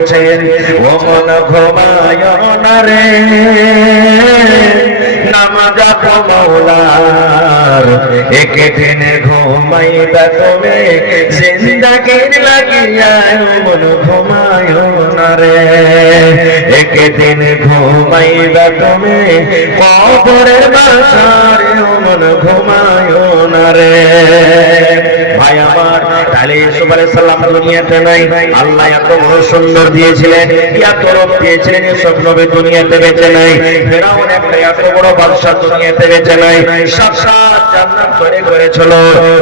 ও মন ঘুমায় না রে, নামাজ মৌলার একদিন ঘুমাইবা তুমি জিন্দাগির লাগিয়া। মন ঘুমায় না রে, একদিন ঘুমাইবা তুমি কবরের বাসারে। মন ঘুমায় না রে। ভাই আমার, তাহলে ইউসুফ আলাইহিস সালাম দুনিয়াতে নাই, আল্লাহ এত বড় সুন্দর দিয়েছিলেন, এত রূপ দিয়েছিলেন, ইউসুফ নবী দুনিয়াতে বেঁচে নাই। ফেরাউন একটা এত বড় বাদশা দুনিয়াতে বেঁচে নাই। সাত জান্নাত তৈরি করেছিল,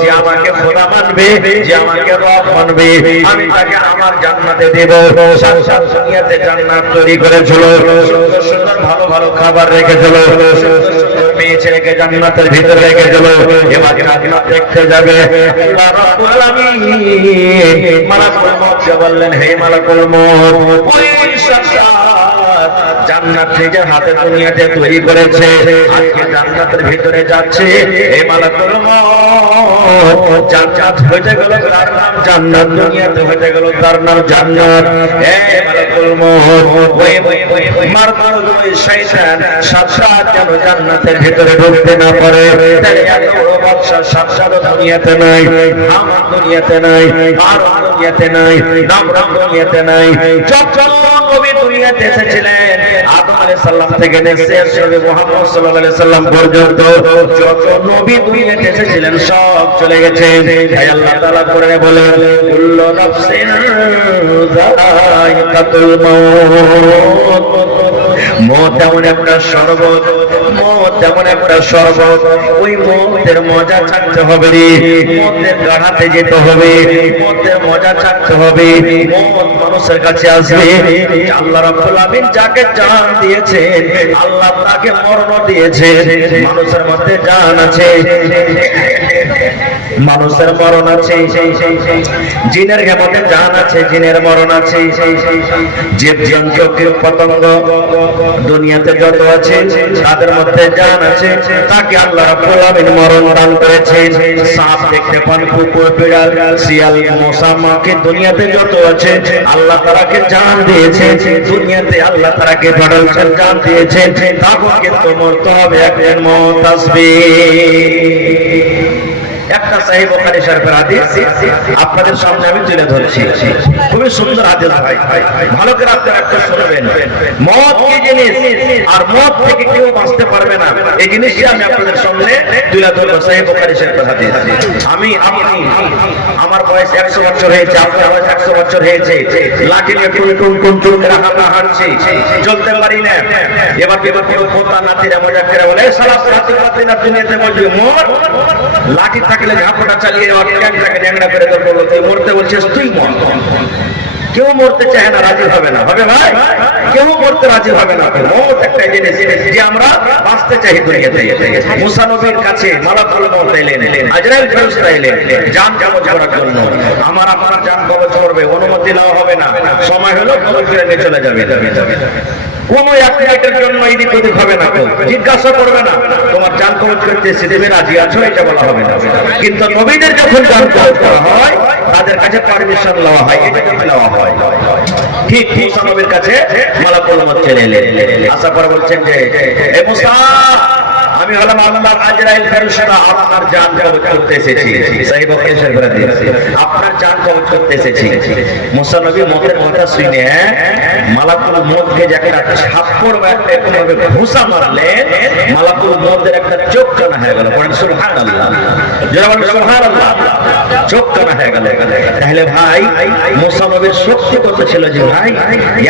যে আমাকে খোদা মানবে, যে আমাকে রব মানবে, আমি তাকে আমার জান্নাতে দেব। সাত দুনিয়াতে জান্নাত তৈরি করেছিল, সুন্দর সুন্দর ভালো ভালো খাবার রেখেছিল, মেয়ে ছেলেকে জান্নাতের ভিতরে রেখেছিল। এবার জান্নাত দেখতে যাবে, আল্লাহ রাব্বুল আলামিন মালাকুল মউতকে বললেন, হে মালাকুল মউত, ওই জান্নাত নিজের হাতে দুনিয়াতে তৈরি করেছে, আজকে জান্নাতের ভিতরে যাচ্ছে। এই মালাকুল মউত, জান্নাত হয়ে গেল তার নাম জান্নাত, দুনিয়াতে হয়ে গেল তার নাম জান্নাত। এই মালাকুল মউত, ওই মারদুল ওই শয়তান সাত যেন জান্নাতের ভিতরে ঢুকতে না পারে। তাহলে এত বড় বাদশা সাত দুনিয়াতে নাই, হামান দুনিয়াতে নাই, হারুন দুনিয়াতে নাই, নামরুদ দুনিয়াতে নাই। যত নবী দুনিয়াতে এসেছিলেন, আদম আলাইহিস সালাম থেকে শেষ নবী মুহাম্মদ সাল্লাল্লাহু আলাইহি সাল্লাম পর্যন্ত যত নবী দুনিয়াতে এসেছিলেন সব চলে গেছেন। তাই আল্লাহ তাআলা কোরআনে বলেন, কুল্লু নাফসিন যায়িকাতুল মাউত। মওত এমন একটা শরবত, মওত এমন একটা শরবত, ওই মওতের মজা চাকতে হবে রে, মওতের গাড়াতে যেতে হবে, মওতের মজা চাকতে হবে। মওত মানুষের কাছে আসবে, আল্লাহ রাব্বুল আলামিন যাকে জান দিয়েছেন, আল্লাহ তাকে মরণ দিয়েছেন। মানুষের মধ্যে জান আছে, মানুষের মরণ আছে, জিনের মধ্যে জান আছে, জিনের মরণ আছে। জীবজন্তু কীট পতঙ্গ দুনিয়াতে যত আছে তাদের মধ্যে জান আছে, তাকে আল্লাহ রাব্বুল আলামিন মরণ দান করেছেন। সাপ দেখতে পান, কুকুর, বিড়াল, শিয়াল, মশা, মাছি দুনিয়াতে যত আছে আল্লাহ তাআলাকে জান দিয়েছেন। দুনিয়াতে আল্লাহ তাআলাকে বাড়ালছেন, জান দিয়েছেন। তখন কিন্তু মরতে হবে, একদিন মওত আসবে। একটা সহিহ বুখারী শরীফের হাদিস আপনাদের সামনে আমি তুলে ধরছি, খুবই সুন্দর হাদিস। ভাই ভালো করে আপনারা একটু শুনবেন। মওত কি জিনিস, আর মওত থেকে কেউ বাঁচতে পারবে না, এই জিনিসই আমি আপনাদের সামনে তুলে ধরব। সহিহ বুখারী শরীফের হাদিস। আপনি আমার বয়স 100 বছর হয়েছে, আপনার বয়স 100 বছর হয়েছে, লাঠি নিয়ে টুন করে হাঁটছি, চলতে পারি না। এবার কেউ পোতা নাতিরা মজা করে বলে, শালা নাতি না দুনিয়াতে বলবি মর, লাঠি থাকলে ঝাপটা চালিয়ে ট্যাংটাকে ন্যাংরা করে ধরবো, তুই মরতে বলছিস, তুই মর। কেউ মরতে চায় না, রাজি হবে না, হবে ভাই? কেউ মরতে রাজি হবে না। মওত একটা জিনিস যে আমরা বাঁচতে চাই দুনিয়াতে। মুসা নবীর কাছে মালাকুল মউত এলেন, আজরাইল ফেরেশতা এলেন জান কবজ করার জন্য। আমার আপনার জান কবজ করবে, অনুমতি নেওয়া হবে না, সময় হলো কবজ করে নিয়ে চলে যাবে। কোন এক মিনিটের জন্য এদিক ওদিক হবে না, জিজ্ঞাসা করবে না তোমার জান কবজ করতে দেবে রাজি আছো, এটা বলা হবে না। কিন্তু নবীদের যখন জান কবজ করা হয় তাদের কাছে পারমিশন নেওয়া হয়, এটা নেওয়া হয়। ঠিক মুসা নবীর কাছে মালাকুল মউত চলে এলেন, আসার পর বলছেন যে হে মুসা, আমি হলাম আল্লাহর আজরাইল ফেরেশতা, আপনার জান কবজ করতে এসেছি। সহিহ বুখারী শরীফের হাদিস, আপনার জান কবজ করতে এসেছি। মুসা নবী মওতের কথা শুনে মালাকুল মউতকে যে একটা থাপ্পড় বা একটা এরকমভাবে ঘুষা মারলেন, মালাকুল মউতের একটা চোখ কানা হয়ে গেল। বলেন সুবহানাল্লাহ, যারা বলেন সুবহানাল্লাহ, চোখ কানা হয়ে গেল। তাহলে ভাই মুসা নবীর শক্তি কত ছিল যে ভাই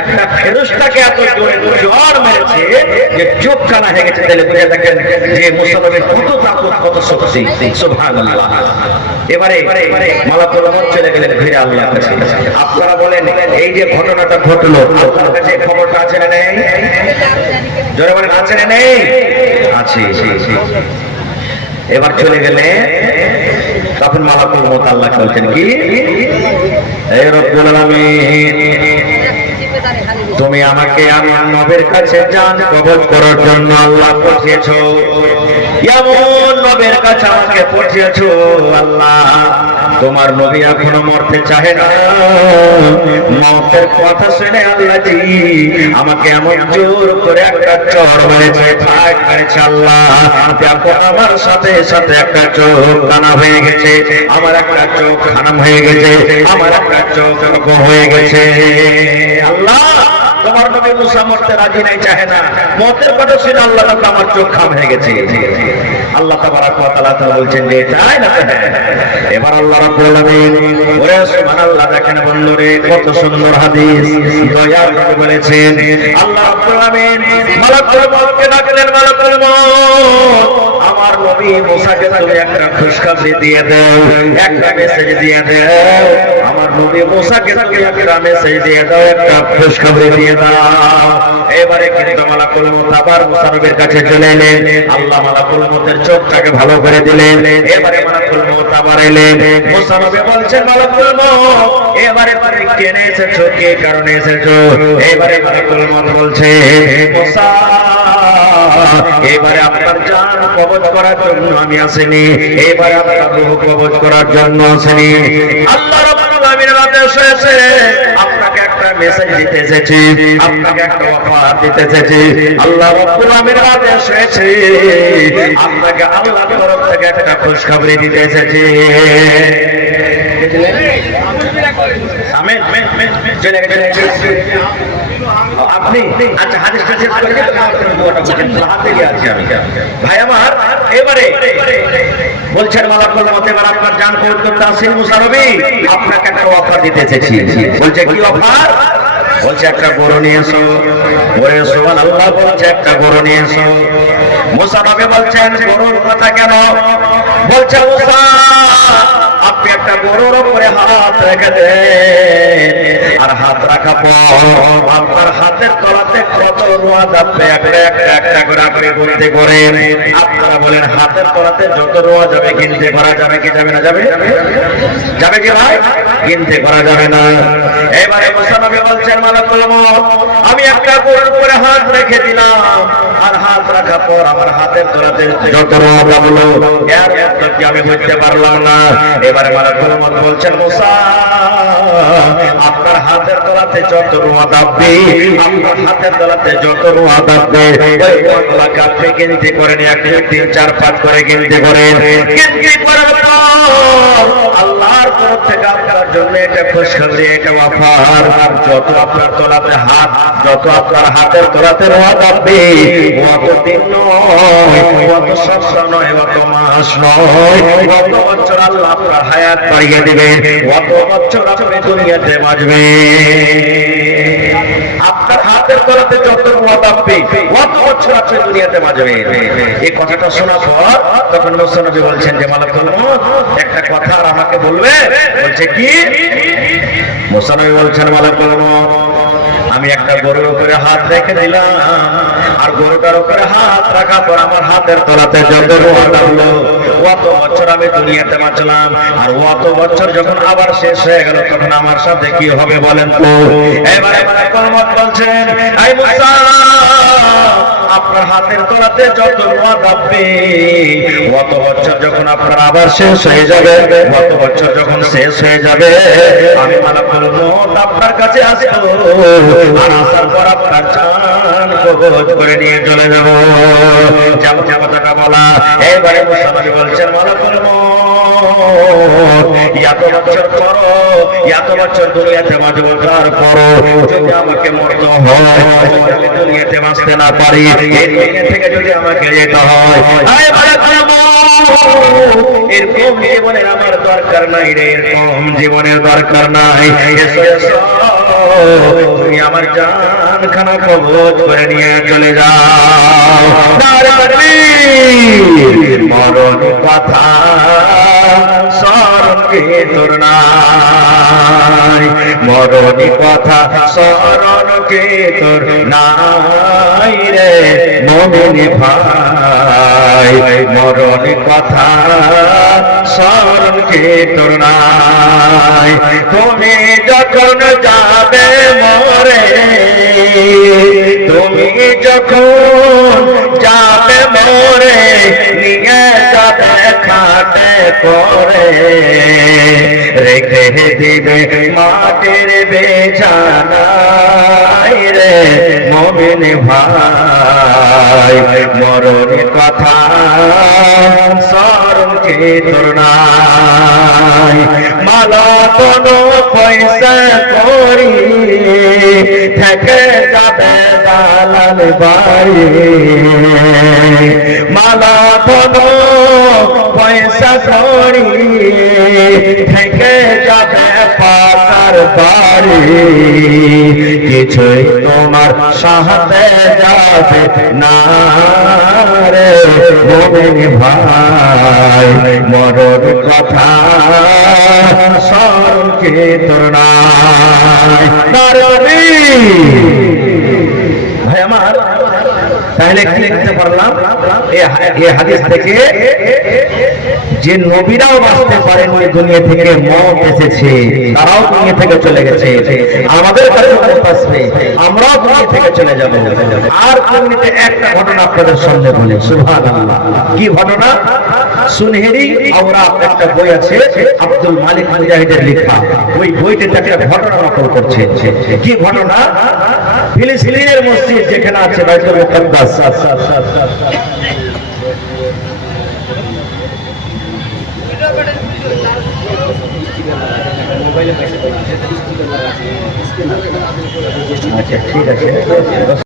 একটা ফেরেশতাকে এত জোরে জ্বর মেরেছে যে চোখ কানা হয়ে গেছে। তাহলে বুঝে দেখেন যে মুসা নবীর কত তাকত, কত শক্তি। সুবহানাল্লাহ। এবারে মালাকুল মউত চলে গেলেন ফিরে আল্লাহর কাছে। আপনারা বলেন এই যে ঘটনাটা ঘটলো, আপনার কাছে খবরটা আছে না নেই? জোরে বলেন, আছে না নেই? আছে। এবার চলে গেলে তখন মালাকুল মউত আল্লাহকে বলছেন কি, হে রব্বুল আলামিন, তুমি আমাকে আমার নবীর কাছে জান কবজ করার জন্য আল্লাহ পাঠিয়েছো, এমন নবীর কাছে আমাকে পাঠিয়েছো আল্লাহ তোমার নবী এখনো মরতে চাহে না। মতের কথা শুনে আল্লাহ জি আমাকে এমন জোর করে একটা চড় মেরেছে, ফাঁক মেরেছে। আল্লাহ দেখো আমার সাথে সাথে একটা চোখ কানা হয়ে গেছে, আমার একটা চোখ খানাম হয়ে গেছে, আমার একটা চোখ লকম হয়ে গেছে। আল্লাহ তোমার নবী মুসা মরতে রাজি নাই, চাহে না। মতের কথা শুনে আল্লাহ তাআলা আমার চোখ খাম হয়ে গেছে। আল্লাহ তাবারক ওয়া তাআলা বলছেন যে তাই না। এবার আল্লাহ রাব্বুল আলামিন ওরে সুবহানাল্লাহ, দেখেন বন্ধুরে কত সুন্দর হাদিস দয়ার নবী বলেছেন। আল্লাহ রাব্বুল আলামিন মালাকুল মউতকে ডাকলেন, মালাকুল মউত আমার নবী মুসাকে তুমি একটা খুশখবরি দিয়ে দাও, একটা মেসেজ দিয়ে দাও। আমার নবী মুসাকে তুমি একটা মেসেজ দিয়ে দাও, একটা খুশখবরি দিয়ে দাও। এবারে কিন্তু মালাকুল মউত আবার মুসা নবীর কাছে চলে এলেন। আল্লাহ মালাকুল মউতের চোখটাকে ভালো করে দিলেন। এবারে মালাকুল মউত আবার এলেন। মুসা নবী বলছেন, মালাকুল মউত এবারে তুমি কেন এসেছো, কি কারণে এসেছো? এবারে মালাকুল মউত বলছে, মুসা এবারে আপনার জান কবজ করার জন্য আমি আসিনি, এবারে আপনার রূহ কবজ করার জন্য আসিনি। আল্লাহ রাব্বুল আলামিনের আদেশ হয়েছে, আপনাকে একটা মেসেজ দিতে এসেছি, আপনাকে একটা অফার দিতে এসেছি। আল্লাহ রাব্বুল আলামিনের আদেশ হয়েছে, আপনাকে আল্লাহর তরফ থেকে একটা খুশখবরি দিতে এসেছি। আমিন চলে গেছে আপনি। আচ্ছা হাদিসটা শেষ করে হাতে দিয়ে আছি আমি ভাই আমার। এবারে বলছেন মালাকুল মউত এবার আপনার জান কবজ করতে আসেন মুসা নবী, আপনাকে একটা অফার দিতে এসেছি। বলছে কি অফার? বলছে একটা গরু নিয়ে এসো। ওরে সুবহানাল্লাহ, বলছে একটা গরু নিয়ে এসো। মুসা নবী বলছেন গরুর কথা কেন? বলছে মুসা আপনি একটা গরুর উপরে হাত রেখে দেন, আর হাত রাখা পর আপনার হাতের তলাতে কত রোয়া যাবে একটা একটা একটা করে আপনি গুনতে করেন। আপনারা বলেন হাতের তলাতে যত রোয়া যাবে গিনতে করা যাবে কি যাবে না? যাবে যাবে কি ভাই? গিনতে করা যাবে না। এবারে মুসা নবী বলছেন মালাকুল মউত আমি একটা গরুর উপরে হাত রেখে দিলাম, আর হাত রাখা পর আমার হাতের তলাতে যত রোয়া যাবে এর মতলব কি আমি বুঝতে পারলাম না। এবারে মালাকুল মউত বলছেন মুসা আপনার হাতের তলাতে যত রোয়া দাববে, আপনার হাতের তলাতে যত রোয়া দাববে ওই রোয়াগুলোকে আপনি গিনতে করেন, 1 2 3 4 5 করে গিনতে করেন। গিনতে করার পর আল্লাহর তরফ থেকে আপনার জন্য একটা খুশখবরি, একটা অফার। যত আপনার তলাতে হাত, যত আপনার হাতের তলাতে রোয়া দাববে অত দিন নয়, অত সপ্তাহ নয়, অত মাস নয়, অত বছর আল্লাহ আপনার হায়াত বাড়িয়ে দিবেন, অত বছর আপনি দুনিয়াতে বাঁচবেন। আপনার হাতের তলাতে যত রোয়া দাববে অত বছর আপনি দুনিয়াতে বাঁচবেন। এই কথাটা শোনার পর তখন মুসা নবী বলছেন যে মালাকুল মউত একটা কথা আর আমাকে বলবে। বলছে কি? মুসা নবী বলছেন মালাকুল মউত আমি একটা গরুর উপরে হাত রেখে দিলাম, আর গরুটার উপরে হাত রাখার পর আমার হাতের তলাতে যত রোয়া দাবলো অত বছর আমি দুনিয়াতে বাঁচলাম, আর অত বছর যখন আবার শেষ হয়ে গেল তখন আমার সাথে কি হবে বলেন তো? এবারে মালাকুল মউত বলছেন এই মুসা আপনার হাতের তলাতে যত রোয়া দাববে অত বছর যখন আপনার আবার শেষ হয়ে যাবে, অত বছর যখন শেষ হয়ে যাবে আমি মালাকুল মউত আপনার কাছে আসবো, আর আসার পর আপনার জান কবজ করে নিয়ে চলে যাব। যেমন কথাটা বলা। এবারে মুসা নবী বলছেন মালাকুল মউত এত বছর পরও, এত বছর দুনিয়াতে বাঁচবো, তারপরও যদি আমাকে মরতে হয়, আমি দুনিয়াতে বাঁচতে না পারি, এই দুনিয়া থেকে যদি আমাকে যেতে হয়, এরকম জীবনের আমার দরকার নাই রে, এরকম জীবনের দরকার নাই। এসো এসো তুমি আমার জান খানা কবজ করে নিয়ে চলে যাও। মরণ কথা স্মরণ কে তোর নাই, মরণ কথা স্মরণ কে তোর নাই রে মুমিন ভাই, মরণ কথা স্মরণ কে তোর নাই। তুমি যখন যাবে মরে, তুমি যখন যাবে মরে, নিয়ে যাবে খাটে করে রেখে দিবে মাটির বিছানায় রে মুমিন ভাই মরণ কথা স্মরণ কি তোর নাই মালা কোনো পয়সা করি থেকে যাবে দালাল বাড়ি মালা কোনো পয়সা করি থেকে যাবে পাকার বাড়ি কিছুই তোমার সাথে যাবে না রে মুমিন ভাই মরণ কথা স্মরণ কি তোর নাই নারী ভাই আমার তাহলে কি লিখতে পারলাম এই হাদিস থেকে যে নবীরাও বাঁচতে পারেননি দুনিয়া থেকে মওত এসেছে তারাও দুনিয়া থেকে চলে গেছে আমাদের কাছে মওত আসবে আমরাও দুনিয়া থেকে চলে যাব আর দুনিয়াতে একটা ঘটনা আপনাদের সামনে বলি সুবহানাল্লাহ কি ঘটনা সুনহেরি আওরাত একটা বই আছে আব্দুল মালিক মুজাহিদের লেখা ওই বইতে একটা ঘটনা নকল করছে কি ঘটনা ফিলিস্তিনের মসজিদ যেখানে আছে বাইতুল মুকাদ্দাস আচ্ছা ঠিক আছে